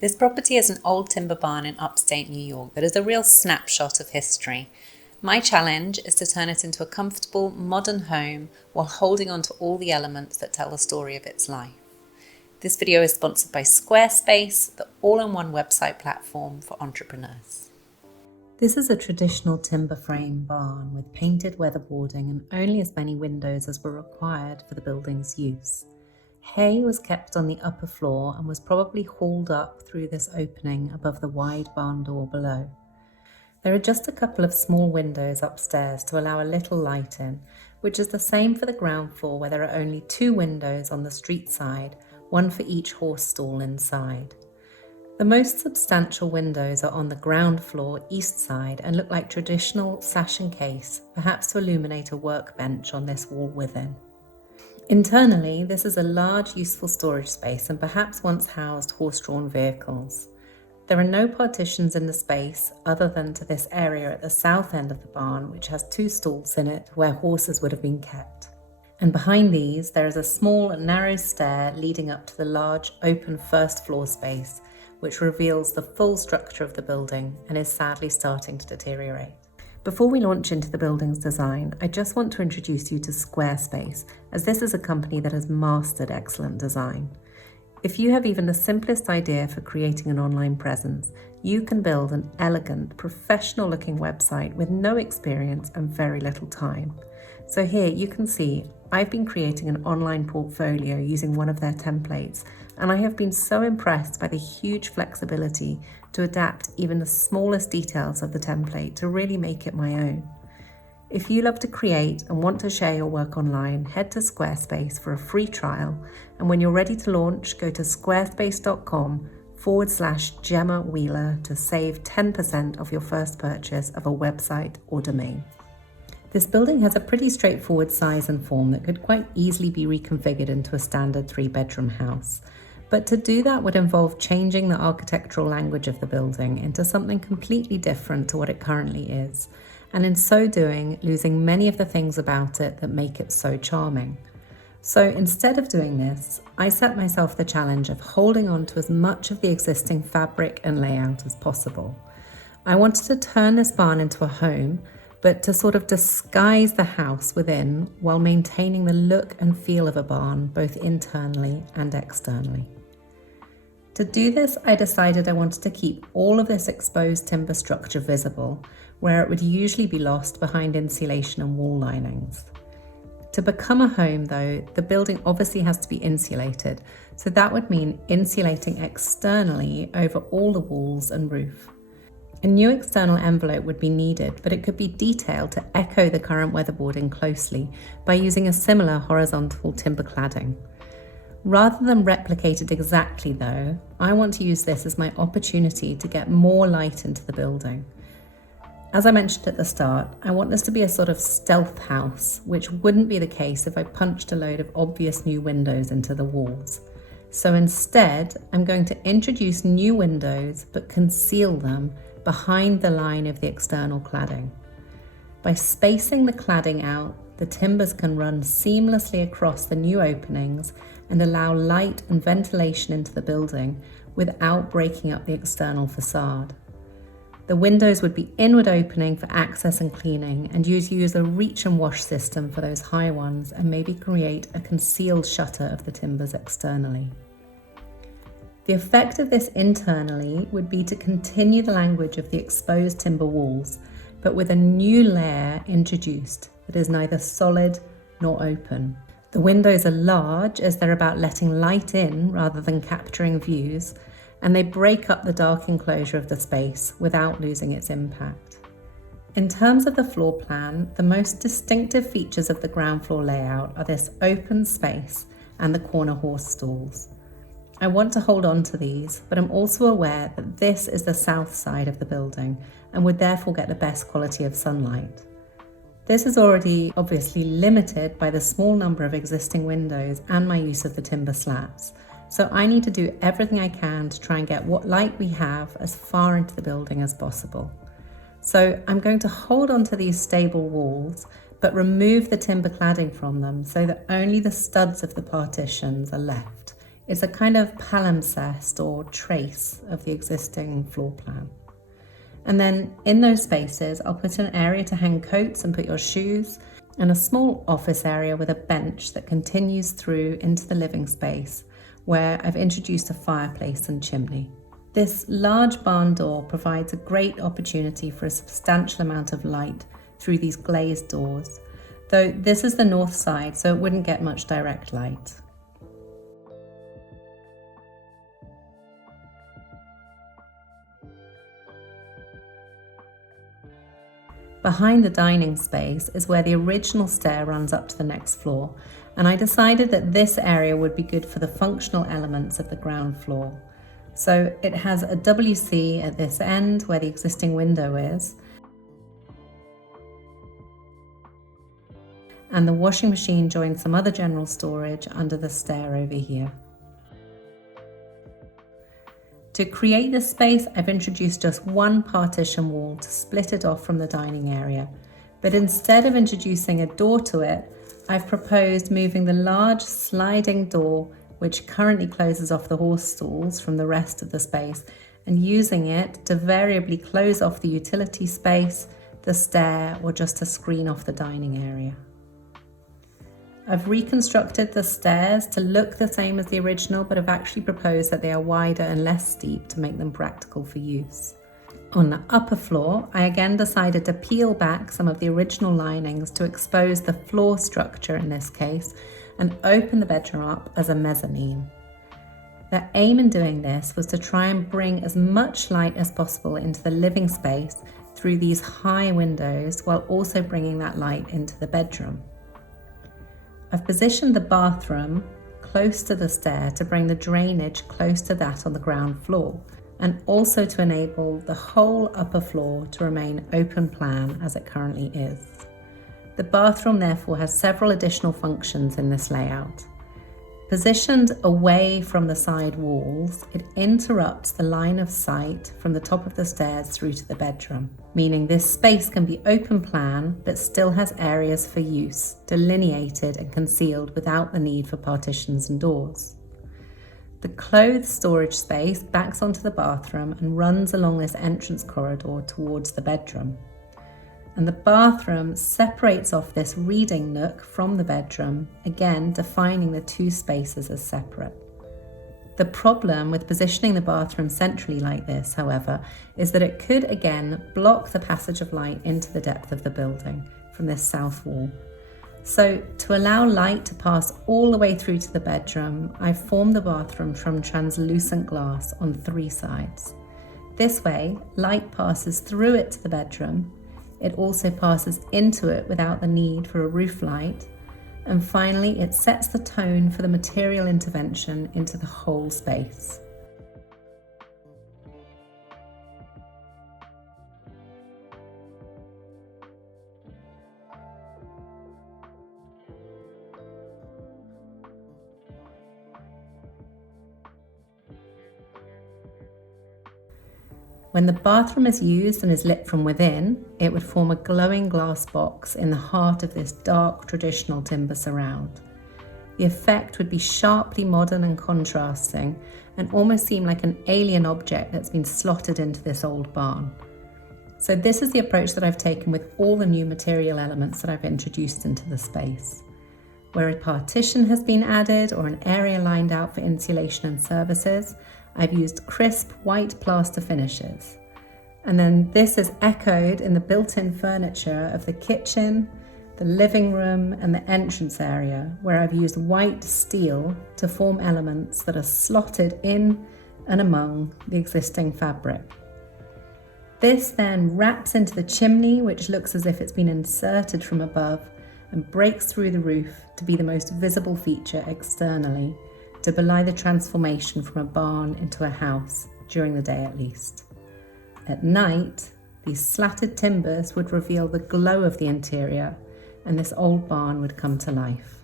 This property is an old timber barn in upstate New York that is a real snapshot of history. My challenge is to turn it into a comfortable, modern home while holding on to all the elements that tell the story of its life. This video is sponsored by Squarespace, the all-in-one website platform for entrepreneurs. This is a traditional timber frame barn with painted weatherboarding and only as many windows as were required for the building's use. Hay was kept on the upper floor and was probably hauled up through this opening above the wide barn door below. There are just a couple of small windows upstairs to allow a little light in, which is the same for the ground floor where there are only 2 windows on the street side, one for each horse stall inside. The most substantial windows are on the ground floor east side and look like traditional sash and case, perhaps to illuminate a workbench on this wall within. Internally, this is a large, useful storage space and perhaps once housed horse-drawn vehicles. There are no partitions in the space other than to this area at the south end of the barn, which has 2 stalls in it where horses would have been kept. And behind these, there is a small, narrow stair leading up to the large, open first floor space, which reveals the full structure of the building and is sadly starting to deteriorate. Before we launch into the building's design, I just want to introduce you to Squarespace, as this is a company that has mastered excellent design. If you have even the simplest idea for creating an online presence, you can build an elegant, professional-looking website with no experience and very little time. So here you can see I've been creating an online portfolio using one of their templates, and I have been so impressed by the huge flexibility to adapt even the smallest details of the template to really make it my own. If you love to create and want to share your work online, head to Squarespace for a free trial, and when you're ready to launch, go to squarespace.com/Gemma Wheeler to save 10% of your first purchase of a website or domain. This building has a pretty straightforward size and form that could quite easily be reconfigured into a standard 3-bedroom house. But to do that would involve changing the architectural language of the building into something completely different to what it currently is, and in so doing, losing many of the things about it that make it so charming. So instead of doing this, I set myself the challenge of holding on to as much of the existing fabric and layout as possible. I wanted to turn this barn into a home, but to sort of disguise the house within while maintaining the look and feel of a barn, both internally and externally. To do this, I decided I wanted to keep all of this exposed timber structure visible, where it would usually be lost behind insulation and wall linings. To become a home, though, the building obviously has to be insulated, so that would mean insulating externally over all the walls and roof. A new external envelope would be needed, but it could be detailed to echo the current weatherboarding closely by using a similar horizontal timber cladding. Rather than replicate it exactly though, I want to use this as my opportunity to get more light into the building. As I mentioned at the start, I want this to be a sort of stealth house, which wouldn't be the case if I punched a load of obvious new windows into the walls. So instead, I'm going to introduce new windows but conceal them behind the line of the external cladding. By spacing the cladding out, the timbers can run seamlessly across the new openings and allow light and ventilation into the building without breaking up the external facade. The windows would be inward opening for access and cleaning, and use a reach and wash system for those high ones, and maybe create a concealed shutter of the timbers externally. The effect of this internally would be to continue the language of the exposed timber walls, but with a new layer introduced that is neither solid nor open. The windows are large as they're about letting light in rather than capturing views, and they break up the dark enclosure of the space without losing its impact. In terms of the floor plan, the most distinctive features of the ground floor layout are this open space and the corner horse stalls. I want to hold on to these, but I'm also aware that this is the south side of the building and would therefore get the best quality of sunlight. This is already obviously limited by the small number of existing windows and my use of the timber slats, so I need to do everything I can to try and get what light we have as far into the building as possible. So I'm going to hold on to these stable walls, but remove the timber cladding from them so that only the studs of the partitions are left, It's a kind of palimpsest or trace of the existing floor plan. And then in those spaces, I'll put an area to hang coats and put your shoes, and a small office area with a bench that continues through into the living space, where I've introduced a fireplace and chimney. This large barn door provides a great opportunity for a substantial amount of light through these glazed doors, though this is the north side, so it wouldn't get much direct light. Behind the dining space is where the original stair runs up to the next floor, and I decided that this area would be good for the functional elements of the ground floor. So it has a WC at this end where the existing window is, and the washing machine joins some other general storage under the stair over here. To create this space, I've introduced just one partition wall to split it off from the dining area, but instead of introducing a door to it, I've proposed moving the large sliding door, which currently closes off the horse stalls from the rest of the space, and using it to variably close off the utility space, the stair, or just to screen off the dining area. I've reconstructed the stairs to look the same as the original, but have actually proposed that they are wider and less steep to make them practical for use. On the upper floor, I again decided to peel back some of the original linings to expose the floor structure in this case, and open the bedroom up as a mezzanine. The aim in doing this was to try and bring as much light as possible into the living space through these high windows, while also bringing that light into the bedroom. I've positioned the bathroom close to the stair to bring the drainage close to that on the ground floor, and also to enable the whole upper floor to remain open plan as it currently is. The bathroom therefore has several additional functions in this layout. Positioned away from the side walls, it interrupts the line of sight from the top of the stairs through to the bedroom, meaning this space can be open plan but still has areas for use, delineated and concealed without the need for partitions and doors. The clothes storage space backs onto the bathroom and runs along this entrance corridor towards the bedroom. And the bathroom separates off this reading nook from the bedroom, again defining the two spaces as separate. The problem with positioning the bathroom centrally like this, however, is that it could again block the passage of light into the depth of the building from this south wall. So to allow light to pass all the way through to the bedroom, I've formed the bathroom from translucent glass on three sides. This way, light passes through it to the bedroom. It also passes into it without the need for a roof light. And finally, it sets the tone for the material intervention into the whole space. When the bathroom is used and is lit from within, it would form a glowing glass box in the heart of this dark traditional timber surround. The effect would be sharply modern and contrasting, and almost seem like an alien object that's been slotted into this old barn. So this is the approach that I've taken with all the new material elements that I've introduced into the space. Where a partition has been added or an area lined out for insulation and services, I've used crisp white plaster finishes. And then this is echoed in the built-in furniture of the kitchen, the living room, and the entrance area, where I've used white steel to form elements that are slotted in and among the existing fabric. This then wraps into the chimney, which looks as if it's been inserted from above, and breaks through the roof to be the most visible feature externally, to belie the transformation from a barn into a house, during the day at least. At night, these slatted timbers would reveal the glow of the interior, and this old barn would come to life.